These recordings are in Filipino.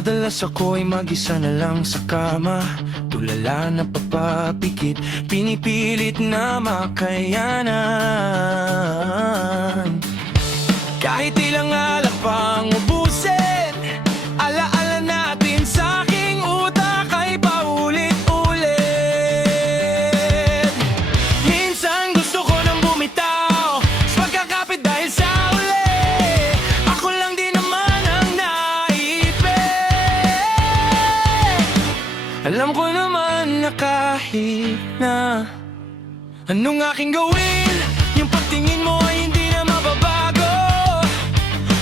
Madalas ako'y mag-isa na lang sa kama, tulala na papapikit, pinipilit na makayanan. Kahit ilang alak pang ubusin, alaala natin sa aking utak ay paulit-ulit. Minsan gusto ko nang bumitaw sa pagkakapit dahil sa uli, ako lang din naman ang naipit. Alam ko naman na kahit na anong aking gawin, yung pagtingin mo ay hindi na mababago.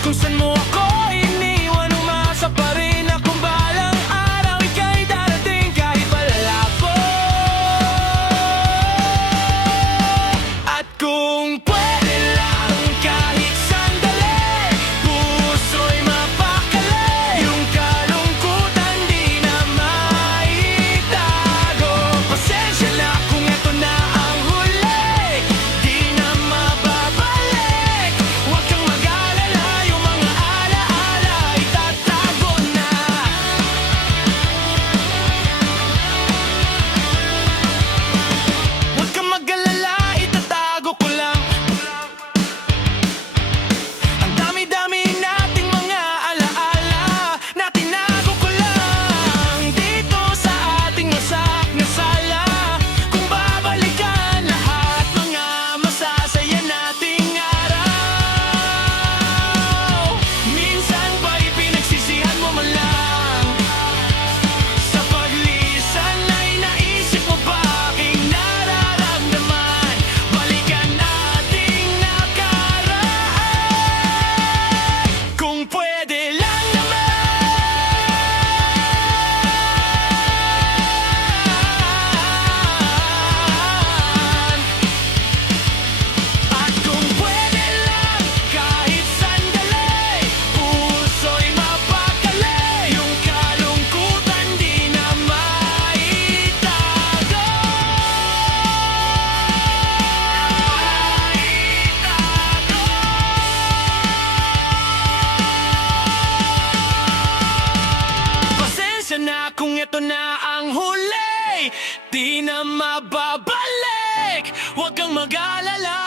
Kung saan mo ako iniwan, umasa pa rin akong balang araw ika'y darating kahit malabo. At kung pwede lang kahit sandali, puso'y mapakali, yung kalungkutan di na maitago. Pasensya na kung eto na ang huli, di na mababalik. Huwag kang mag-alala, yung mga alaala itatago na. Huwag kang mag-alala, itatago ko lang. Ang dami-dami nating mga alaala na tinago ko lang dito sa ating wasak na sala. Kung babalikan lahat, mga masasaya nating araw. Minsan ba'y pinagsisihan mo man lang sa paglisan ay naisip mo ba aking nararamdaman? Balikan nating nakaraan, kung pwede lang naman. At kung pwede lang kahit sandali, puso'y mapakali, yung kalungkutan di na maitago. Pasensya na kung ito na ang huli, di na mababalik. Huwag kang mag-alala,